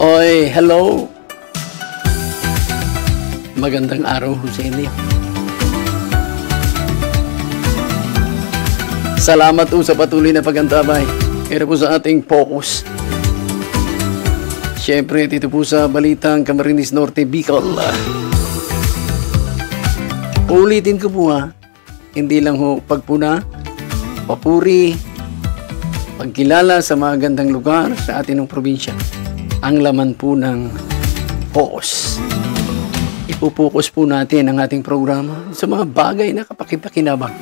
Oy, hello. Magandang araw ho sa inyo. Salamat po sa patuloy na pagantabay. Kaya po sa ating focus. Siyempre, dito po sa Balitang Camarines Norte, Bicol. Ulitin ko po ha, hindi lang ho pagpuna, papuri, pagkilala sa mga gandang lugar sa ating probinsya. Ang laman po ng focus. Ipupokus po natin ang ating programa sa mga bagay na kapakipakinabang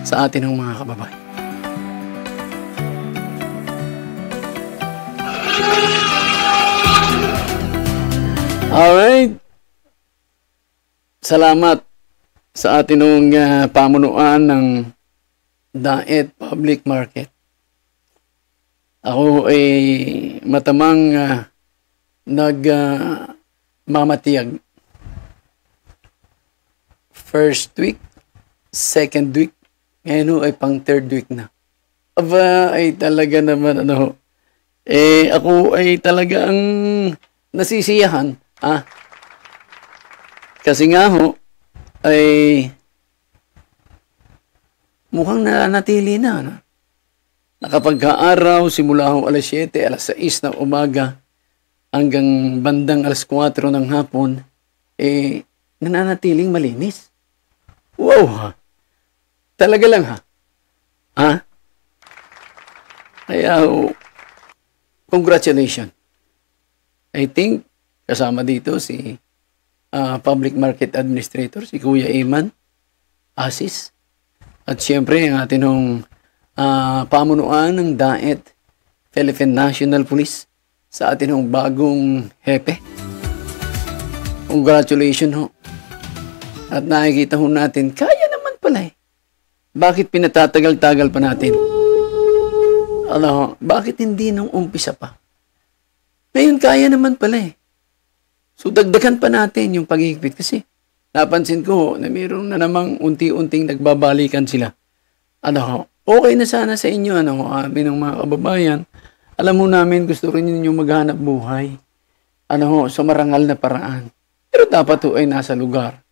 sa atin ng mga kababayan. Alright. Salamat sa ating pamunuan ng Daet Public Market. Ako ay matamang nagmamatiyag. First week, second week, ngayon ay pang third week na. Aba, ay talaga naman, ako ay talagang nasisiyahan, Kasi nga ho, ay mukhang nananatili na, Nakapagka-araw, simula ho alas 7, alas 6 ng umaga, hanggang bandang alas 4 ng hapon, nananatiling malinis. Wow! Talaga lang Kaya, congratulations. I think, kasama dito si Public Market Administrator, si Kuya Eman Asis. At siyempre, ang ating pamunuan ng Daet Philippine National Police sa ating bagong hepe. Congratulations ho. At nakikita ho natin, kaya naman pala Bakit pinatatagal-tagal pa natin? Bakit hindi nung umpisa pa? Ngayon, kaya naman pala So, dagdagan pa natin yung pag-iigpit kasi napansin ko na mayroon na namang unti-unting nagbabalikan sila. Okay na sana sa inyo, ng mga kababayan. Alam mo namin, gusto rin ninyo maghanap buhay. Sa marangal na paraan. Pero dapat ay nasa lugar.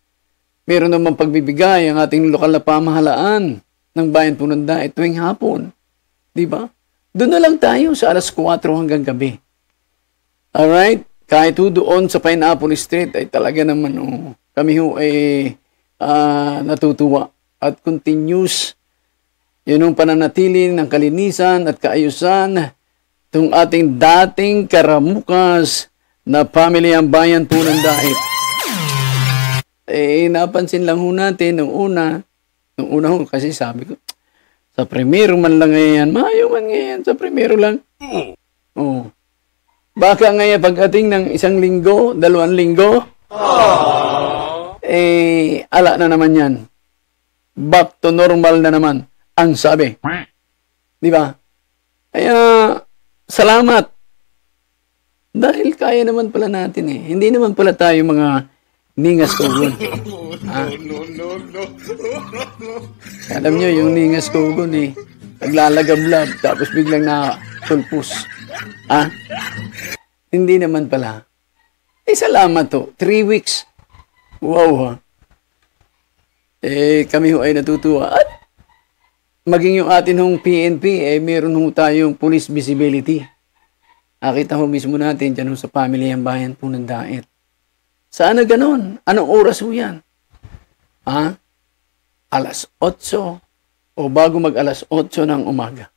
Meron naman pagbibigay ang ating lokal na pamahalaan ng bayan po ng Daet tuwing hapon. Diba? Doon na lang tayo sa alas 4 hanggang gabi. Alright? Kahit doon sa Pineapple Street ay talaga naman kami ay natutuwa at continuous yun ang pananatili ng kalinisan at kaayusan itong ating dating karamukas na pamilyang bayan po ng Daet. Napansin lang ho natin nung una ho kasi sabi ko, sa primero man lang ngayon, Mayo man ngayon, sa primero lang. Baka ngayon pagdating ng 1 linggo, 2 linggo, ala na naman yan. Back to normal na naman, ang sabi. Di ba? Kaya, salamat. Dahil kaya naman pala natin Hindi naman pala tayo mga ningas kugon. Alam nyo, yung ningas kugon naglalagablab, tapos biglang nakatulpus. Hindi naman pala. Salamat 3 weeks. Wow kami ay natutuwa. At maging yung atin PNP, meron tayong police visibility. Nakita mismo natin dyan sa pamilyang bayan po ng Daet. Sana ganon? Anong oras yan? Alas 8 o bago mag alas 8 ng umaga.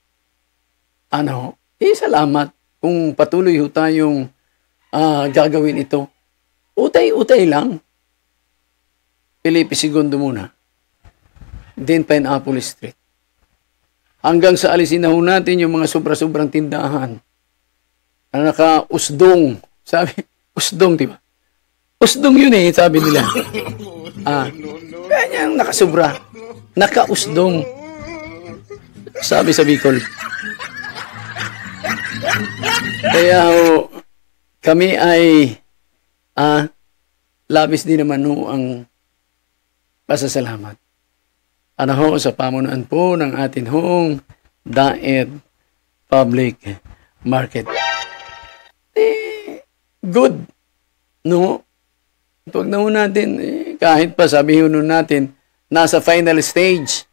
Salamat kung patuloy tayong gagawin ito. Utay-utay lang. Felipe Segundo muna. Then Pineapple Street. Hanggang sa alisin na natin yung mga sobra-sobrang tindahan na naka-usdong. Sabi, usdong, di ba? Usdong yun sabi nila. Kanyang nakasobra. Naka-usdong. Sabi sa Bicol. Kaya kami ay labis din naman ang pasasalamat. Sa pamunuan po ng atin Daet Public Market. good. No? Huwag na ho natin, kahit pa sabihin nun natin, nasa final stage.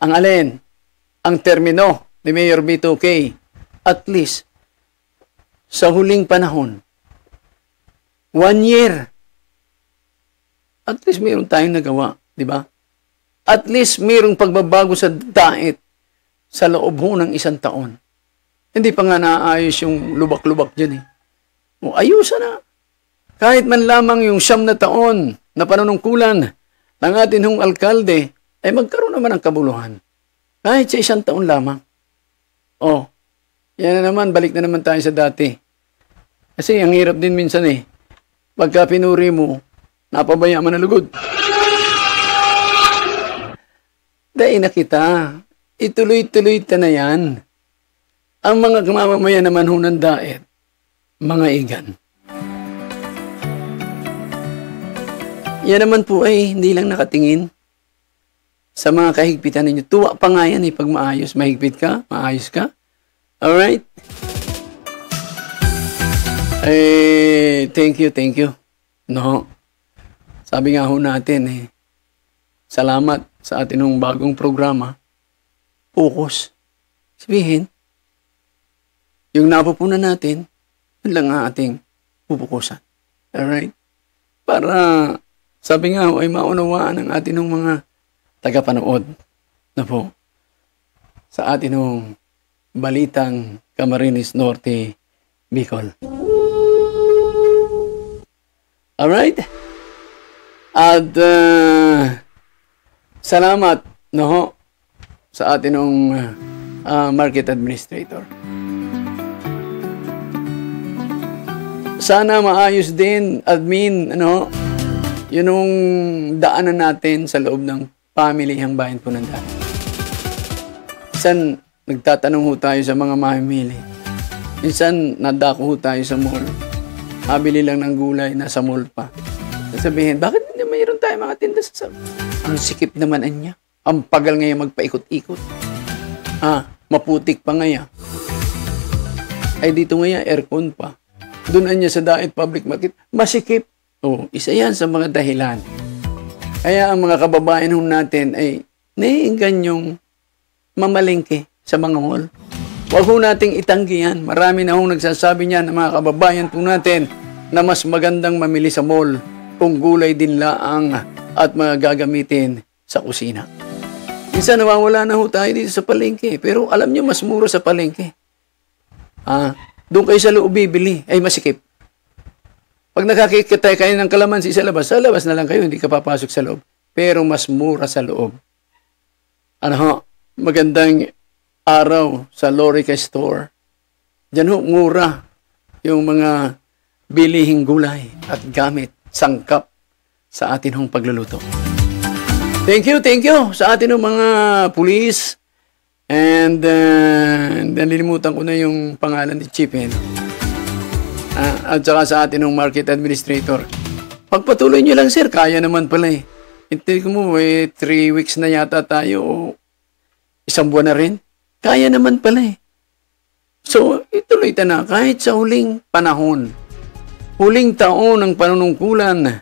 Ang alin? Ang termino ni Mayor B2K. At least, sa huling panahon, 1 year, at least mayroon tayong nagawa, di ba? At least mayroong pagbabago sa diet sa loob ho ng 1 taon. Hindi pa nga naayos yung lubak-lubak dyan eh. O ayusan na. Kahit man lamang yung 9 na taon na panunungkulan ng atin hong alkalde, ay magkaroon naman ng kabuluhan. Kahit sa 1 taon lamang. O, yan na naman, balik na naman tayo sa dati. Kasi ang hirap din minsan eh. Pagka pinuri mo, napabaya man na lugod. Dahil na kita, ituloy-tuloy ta na yan. Ang mga mamamayan naman ho ng daet, mga igan. Yan naman po ay hindi lang nakatingin sa mga kahigpitan ninyo. Tuwa pa nga yan pag maayos. Mahigpit ka, maayos ka. Alright? Thank you. No. Sabi nga ho natin salamat sa atin ng bagong programa. Focus. Sabihin, yung napupunan natin, yun lang ang ating pupukusan. Alright? Para, sabi nga ay maunawaan ng atin ng mga tagapanood na po sa atin ng Balitang Camarines Norte, Bicol. Alright? At salamat sa atin ng market administrator. Sana maayos din, admin, yun yung daanan natin sa loob ng pamilihang bayan po ng daan. Minsan, nagtatanong ho tayo sa mga mamimili. Minsan, nadako ho tayo sa mall. Habili lang ng gulay, nasa mall pa. Sabihin, bakit hindi mayroon tayo mga tinda sa ang sikip naman niya. Ang pagal ngayon magpaikot-ikot. Maputik pa ngayon. Ay dito ngayon, aircon pa. Doon niya sa Daet Public Market, masikip. Isa yan sa mga dahilan. Kaya ang mga kababayan natin ay naiinggan yung mamalengke sa mga mall. Huwag ho nating itanggi yan. Marami na hong nagsasabi niyan ng mga kababayan po natin na mas magandang mamili sa mall kung gulay din laang at mga gagamitin sa kusina. Minsan nawawala na ho tayo dito sa palengke. Pero alam niyo, mas mura sa palengke. Doon kayo sa loob bibili, ay masikip. Pag nakakikita kayo ng kalamansi sa labas na lang kayo, hindi ka papasok sa loob. Pero mas mura sa loob. Magandang araw sa Lorica Store. Diyan ho, mura yung mga bilihing gulay at gamit, sangkap sa atin hong pagluluto. Thank you sa atin hong mga pulis. And nalilimutan ko na yung pangalan ni Chief. At saka sa atin ng market administrator. Pagpatuloy nyo lang, sir. Kaya naman pala eh. Hindi ko mo 3 weeks na yata tayo o 1 buwan na rin. Kaya naman pala eh. So, ituloy ta na kahit sa huling panahon. Huling taon ng panunungkulan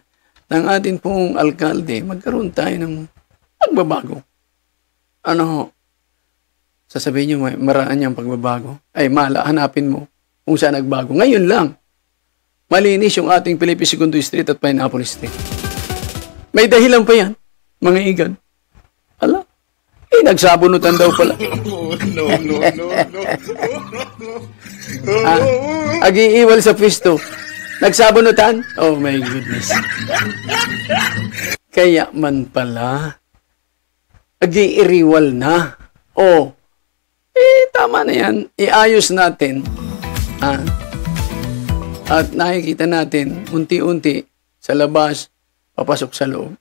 ng atin pong alkalde, magkaroon tayo ng pagbabago. Sasabihin nyo, maraan niyang pagbabago. Ay, hanapin mo kung saan nagbago. Ngayon lang, malinis yung ating Felipe II Street at Pineapple Street. May dahilan pa yan, mga igan. Nagsabunutan daw pala. No. Ag-iiwal sa pisto. Nagsabunutan? Oh my goodness. Kaya man pala, ag-iiriwal na. Tama na yan. Iayos natin. At nakikita natin, unti-unti, sa labas, papasok sa loob.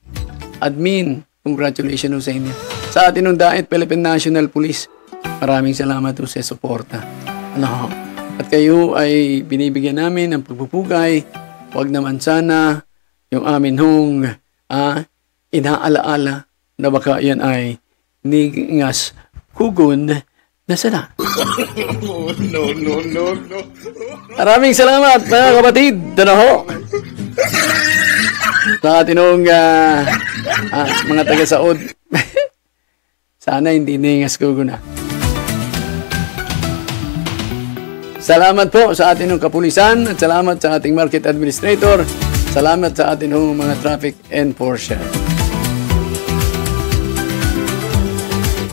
Admin, congratulations sa inyo. Sa atin ng Daet Philippine National Police, maraming salamat sa suporta. At kayo ay binibigyan namin ng pagpupugay. Huwag naman sana yung amin hong inaalaala na baka yan ay nigas kugon Nasaan na? No. Maraming salamat mga kapatid. Ito na ho. Sa atinong mga taga-Saud. Sana hindi ningas ko na. Salamat po sa atinong kapulisan at salamat sa ating market administrator. Salamat sa atinong mga traffic enforcer.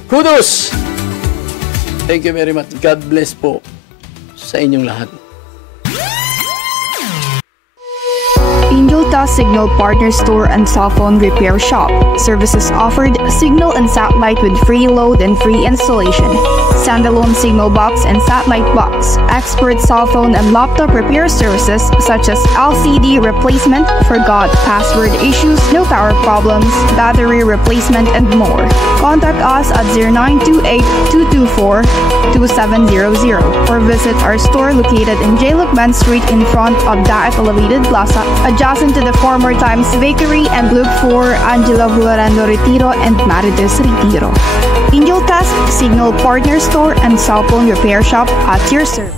Kudos! Thank you very much. God bless po sa inyong lahat. Angel Dust Signal Partner Store and Cell Phone Repair Shop. Services offered: signal and satellite with free load and free installation, standalone signal box and satellite box, expert cell phone and laptop repair services such as LCD replacement, forgot password issues, no power problems, battery replacement, and more. Contact us at 0928-224-2700 or visit our store located in J. Lucban Street in front of Daet Elevated Plaza, adjacent to the former Times Bakery, and look for Angela Florando Retiro and Marites Retiro. Angel Dust Signal Partner Store and Cell Phone Repair Shop at your service.